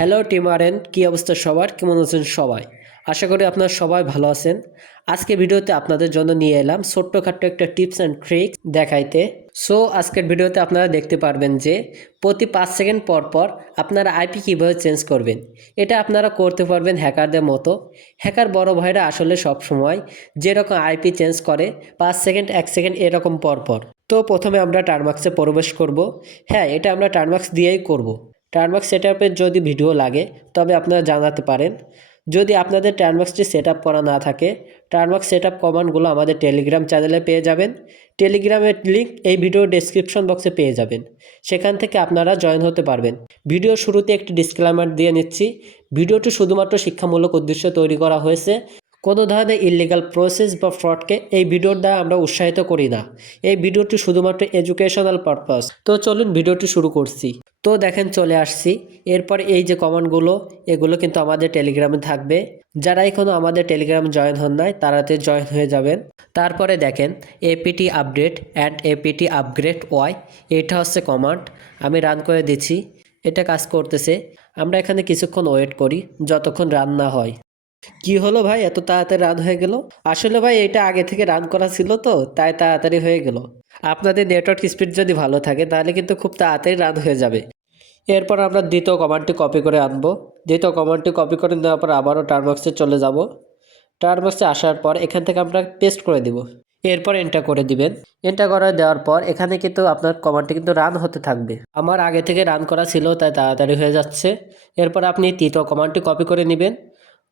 Hello টিমারেন, কি অবস্থা সবার? কেমন আছেন সবাই? আশা করি আপনারা সবাই ভালো আছেন। আজকে ভিডিওতে আপনাদের জন্য নিয়ে এলাম ছোট্টখাট্ট একটা টিপস অ্যান্ড ট্রিক্স দেখাইতে। সো আজকের ভিডিওতে আপনারা দেখতে পারবেন যে প্রতি 5 সেকেন্ড পর পর আপনারা আইপি কীভাবে চেঞ্জ করবেন। এটা আপনারা করতে পারবেন হ্যাকারদের মতো। হ্যাকার বড় ভাইরা আসলে সব সময় যেরকম আইপি চেঞ্জ করে 5 সেকেন্ড 1 সেকেন্ড এরকম পর পর। তো প্রথমে আমরা টার্মাক্সে প্রবেশ করব। হ্যাঁ, এটা আমরা টার্মাক্স দিয়েই করব। টার্মাক্স সেটআপের যদি ভিডিও লাগে তবে আপনারা জানাতে পারেন। যদি আপনাদের টার্মাক্সটি সেট আপ করা না থাকে, টার্মাক্স সেট আপ কমান্ডগুলো আমাদের টেলিগ্রাম চ্যানেলে পেয়ে যাবেন। টেলিগ্রামের লিঙ্ক এই ভিডিও ডেসক্রিপশন বক্সে পেয়ে যাবেন। সেখান থেকে আপনারা জয়েন হতে পারবেন। ভিডিও শুরুতে একটি ডিসক্লেমার দিয়ে নিচ্ছি। ভিডিওটি শুধুমাত্র শিক্ষামূলক উদ্দেশ্যে তৈরি করা হয়েছে। কোনো ধরনের ইললিগাল প্রসেস বা ফ্রডকে এই ভিডিওর দ্বারা আমরা উৎসাহিত করি না। এই ভিডিওটি শুধুমাত্র এডুকেশনাল পারপাস। তো চলুন ভিডিওটি শুরু করছি। তো দেখেন চলে আসছি। এরপর এই যে কমান্ডগুলো, এগুলো কিন্তু আমাদের টেলিগ্রামে থাকবে। যারা এখনও আমাদের টেলিগ্রাম জয়েন হন নাই তারাতে জয়েন হয়ে যাবেন। তারপরে দেখেন APT update and APT upgrade y, এটা হচ্ছে কমান্ড। আমি রান করে দিচ্ছি, এটা কাজ করতেছে। আমরা এখানে কিছুক্ষণ ওয়েট করি যতক্ষণ রান না হয়। কি হলো ভাই, এত তাড়াতাড়ি রান হয়ে গেল? আসলে ভাই এটা আগে থেকে রান করা ছিল তো তাই তাড়াতাড়ি হয়ে গেল। আপনাদের নেটওয়ার্ক স্পিড যদি ভালো থাকে তাহলে কিন্তু খুব তাড়াতাড়ি রান হয়ে যাবে। এরপর আমরা দ্বিতীয় কমান্ডটি কপি করে আনবো। দ্বিতীয় কমান্ডটি কপি করে নেওয়ার পর আবারও টার্মবক্সে চলে যাব। টার্মবক্সে আসার পর এখান থেকে আমরা পেস্ট করে দিব। এরপর এন্টার করে দিবেন। এন্টার করে দেওয়ার পর এখানে কিন্তু আপনার কমান্ডটি কিন্তু রান হতে থাকবে। আমার আগে থেকে রান করা ছিল তাই তাড়াতাড়ি হয়ে যাচ্ছে। এরপর আপনি তৃতীয় কমান্ডটি কপি করে নেবেন।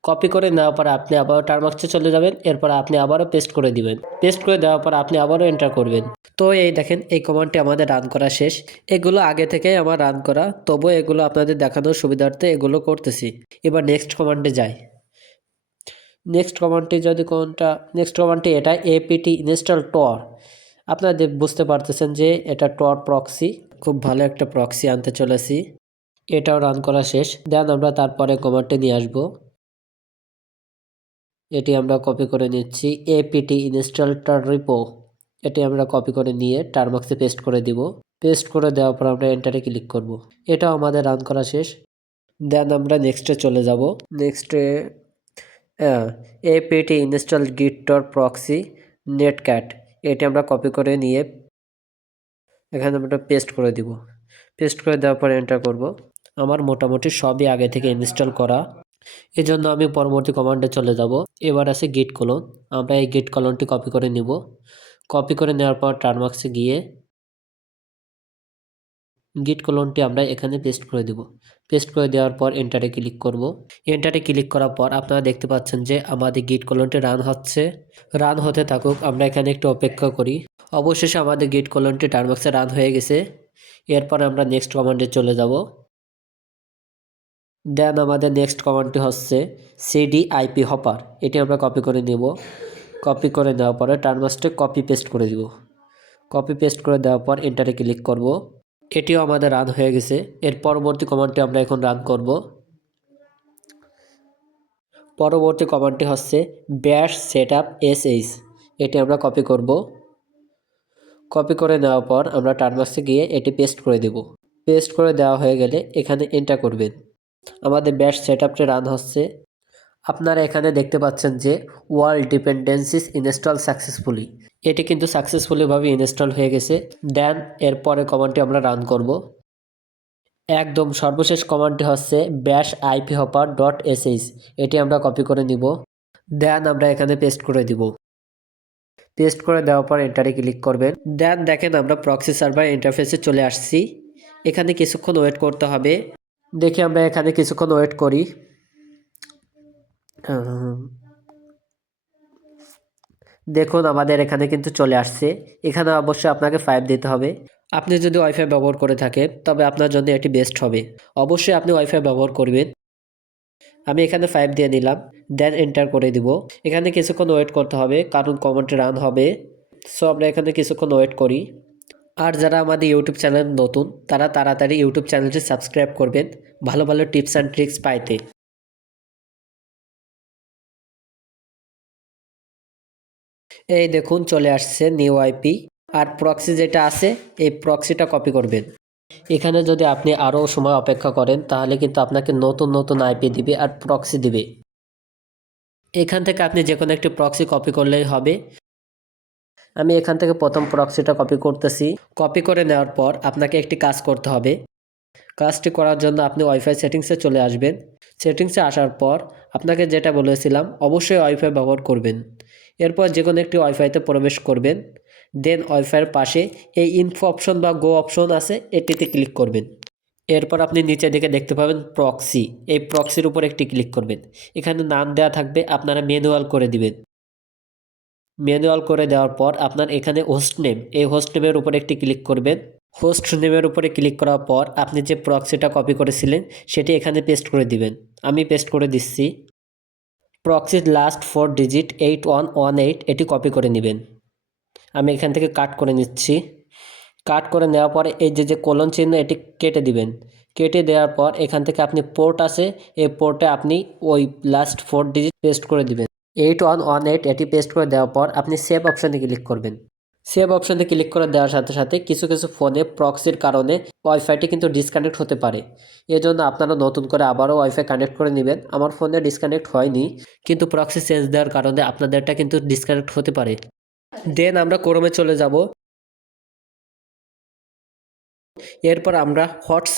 কপি করে নেওয়ার পর আপনি আবারও টার্মবক্সে চলে যাবেন। এরপর আপনি আবারও পেস্ট করে দিবেন। পেস্ট করে দেওয়ার পর আপনি আবারও এন্টার করবেন। তো এই দেখেন এই কমান্ডটি আমাদের রান করা শেষ। এগুলো আগে থেকেই আমার রান করা, তবুও এগুলো আপনাদের দেখানোর সুবিধার্থে এগুলো করতেছি। এবার নেক্সট কমান্ডে যাই। নেক্সট কমান্ডটি এটা এপিটি ইনস্টল টর। আপনারা বুঝতে পারতেছেন যে এটা টর প্রক্সি। খুব ভালো একটা প্রক্সি আনতে চলেছি। এটাও রান করা শেষ। দেন আমরা তারপরে কমান্ডটি নিয়ে আসবো। এটি আমরা কপি করে নিচ্ছি, এপিটি ইনস্টল টর রিপো। এটি আমরা কপি করে নিয়ে টার্মবক্সে পেস্ট করে দিব। পেস্ট করে দেওয়ার পর আমরা এন্টারে ক্লিক করব। এটাও আমাদের রান করা শেষ। দেন আমরা নেক্সটে চলে যাব। নেক্সটে এপিটি ইনস্টল গিট টর প্রক্সি নেটক্যাট। এটি আমরা কপি করে নিয়ে এখানে আমরা পেস্ট করে দিব। পেস্ট করে দেওয়ার পর এন্টার করব। আমার মোটামুটি সবই আগে থেকে ইনস্টল করা, এজন্য আমি পরবর্তী কমান্ডে চলে যাব। এবার আছে গিট কলন। আমরা এই গিট কলনটি কপি করে নিব। কপি করে নেওয়ার পর টার্মবক্সে গিয়ে গিট কলনটি আমরা এখানে পেস্ট করে দেব। পেস্ট করে দেওয়ার পর এন্টারে ক্লিক করব। এন্টারে ক্লিক করার পর আপনারা দেখতে পাচ্ছেন যে আমাদের গিট কলনটি রান হচ্ছে। রান হতে থাকুক, আমরা এখানে একটু অপেক্ষা করি। অবশেষে আমাদের গিট কলনটি টার্মবক্সে রান হয়ে গেছে। এরপর আমরা নেক্সট কমান্ডে চলে যাব। দেন আমাদের নেক্সট কমান্ডটি হচ্ছে সিডি আইপি হপার। এটি আমরা কপি করে নেব। কপি করে নেওয়ার পরে টার্মবক্সে কপি পেস্ট করে দিব। কপি পেস্ট করে দেওয়ার পর এন্টারে ক্লিক করব। এটিও আমাদের রান হয়ে গেছে। এর পরবর্তী কমান্ডটি আমরা এখন রান করব। পরবর্তী কমান্ডটি হচ্ছে ব্যাশ সেটআপ এসএইচ। এটি আমরা কপি করব। কপি করে নেওয়ার পর আমরা টার্মবক্সে গিয়ে এটি পেস্ট করে দেব। পেস্ট করে দেওয়া হয়ে গেলে এখানে এন্টার করবেন। আমাদের ব্যাশ সেটআপটি রান হচ্ছে। আপনারা এখানে দেখতে পাচ্ছেন যে ওয়ার্ল্ড ডিপেন্ডেন্সিস ইনস্টল সাকসেসফুলি। এটি কিন্তু সাকসেসফুলিভাবে ইনস্টল হয়ে গেছে। দেন এরপরে কমান্ডটি আমরা রান করব। একদম সর্বশেষ কমান্ডটি হচ্ছে ব্যাশ আইপি হপার ডট এসএইচ। এটি আমরা কপি করে নিব। দেন আমরা এখানে পেস্ট করে দিব। পেস্ট করে দেওয়ার পর এন্টারে ক্লিক করবেন। দেন দেখেন আমরা প্রক্সি সার্ভার ইন্টারফেসে চলে আসছি। এখানে কিছুক্ষণ ওয়েট করতে হবে। দেখি আমরা এখানে কিছুক্ষণ ওয়েট করি। দেখুন আমাদের এখানে কিন্তু চলে আসছে। এখানে অবশ্যই আপনাকে 5 দিতে হবে। আপনি যদি ওয়াইফাই ব্যবহার করে থাকেন তবে আপনার জন্য এটি বেস্ট হবে। অবশ্যই আপনি ওয়াইফাই ব্যবহার করবেন। আমি এখানে 5 দিয়ে নিলাম। দেন এন্টার করে দিব। এখানে কিছুক্ষণ ওয়েট করতে হবে কারণ কমান্ডটি রান হবে। সো আমরা এখানে কিছুক্ষণ ওয়েট করি। আর যারা আমাদের ইউটিউব চ্যানেল নতুন তারা তাড়াতাড়ি ইউটিউব চ্যানেলটি সাবস্ক্রাইব করবেন ভালো ভালো টিপস অ্যান্ড ট্রিক্স পাইতে। এই দেখুন চলে আসছে নিউ আইপি। আর প্রক্সি যেটা আছে এই প্রক্সিটা কপি করবেন। এখানে যদি আপনি আরও সময় অপেক্ষা করেন তাহলে কিন্তু আপনাকে নতুন নতুন আইপি দিবে আর প্রক্সি দিবে। এখান থেকে আপনি যে কোনো একটি প্রক্সি কপি করলেই হবে। আমি এখান থেকে প্রথম প্রক্সিটা কপি করতেছি। কপি করে নেওয়ার পর আপনাকে একটি কাজ করতে হবে। কাজটি করার জন্য আপনি ওয়াইফাই সেটিংসে চলে আসবেন। সেটিংসে আসার পর আপনাকে যেটা বলেছিলাম অবশ্যই ওয়াইফাই ব্যবহার করবেন। এরপর যে কোনো একটি ওয়াইফাইতে প্রবেশ করবেন। দেন ওয়াইফাইয়ের পাশে এই ইনফো অপশন বা গো অপশন আছে, এটিতে ক্লিক করবেন। এরপর আপনি নিচের দিকে দেখতে পাবেন প্রক্সি। এই প্রক্সির উপর একটি ক্লিক করবেন। এখানে নাম দেওয়া থাকবে, আপনারা ম্যানুয়াল করে দিবেন। ম্যানুয়াল করে দেওয়ার পর আপনার এখানে হোস্ট নেম, এই হোস্ট নেমের উপর একটি ক্লিক করবেন। হোস্ট নেমের উপরে ক্লিক করার পর আপনি যে প্রক্সিটা কপি করেছিলেন সেটি এখানে পেস্ট করে দিবেন। আমি পেস্ট করে দিচ্ছি। প্রক্সির লাস্ট 4 ডিজিট 8118 এটি কপি করে নেবেন। আমি এখান থেকে কাট করে নিচ্ছি। কাট করে নেওয়ার পরে এই যে কোলন চিহ্ন এটি কেটে দিবেন। কেটে দেওয়ার পর এখান থেকে আপনি পোর্ট আছে, এই পোর্টে আপনি ওই লাস্ট 4 ডিজিট পেস্ট করে দিবেন। 8118 এটি পেস্ট করে দেওয়ার পর আপনি সেভ অপশানে ক্লিক করবেন। সেভ অপশানে ক্লিক করে দেওয়ার সাথে সাথে কিছু কিছু ফোনে প্রক্সির কারণে ওয়াইফাইটি কিন্তু ডিসকানেক্ট হতে পারে। এজন্য আপনারা নতুন করে আবারও ওয়াইফাই কানেক্ট করে নেবেন। আমার ফোনে ডিসকানেক্ট হয়নি, কিন্তু প্রক্সি চেঞ্জ দেওয়ার কারণে আপনাদেরটা কিন্তু ডিসকানেক্ট হতে পারে। দেন আমরা ক্রোমে চলে যাব। এরপর আমরা হোয়াটস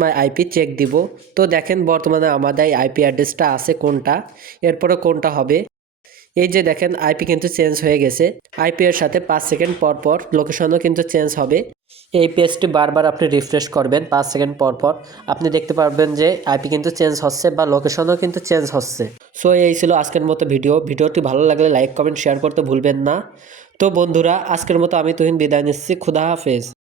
মাই আইপি চেক দিব। তো দেখেন বর্তমানে আমাদের আইপি অ্যাড্রেসটা আছে কোনটা, এরপরে কোনটা হবে। এই যে দেখেন আইপি কিন্তু চেঞ্জ হয়ে গেছে। আইপি এর সাথে 5 সেকেন্ড পর পর লোকেশনও কিন্তু চেঞ্জ হবে। এই পেজটি বারবার আপনি রিফ্রেশ করবেন 5 সেকেন্ড পর পর, আপনি দেখতে পারবেন যে আইপি কিন্তু চেঞ্জ হচ্ছে বা লোকেশনও কিন্তু চেঞ্জ হচ্ছে। সো এই ছিল আজকের মতো ভিডিওটি ভালো লাগলে লাইক কমেন্ট শেয়ার করতে ভুলবেন না। তো বন্ধুরা, আজকের মতো আমি তুহিন বিদায় নিচ্ছি। খুদা হাফেজ।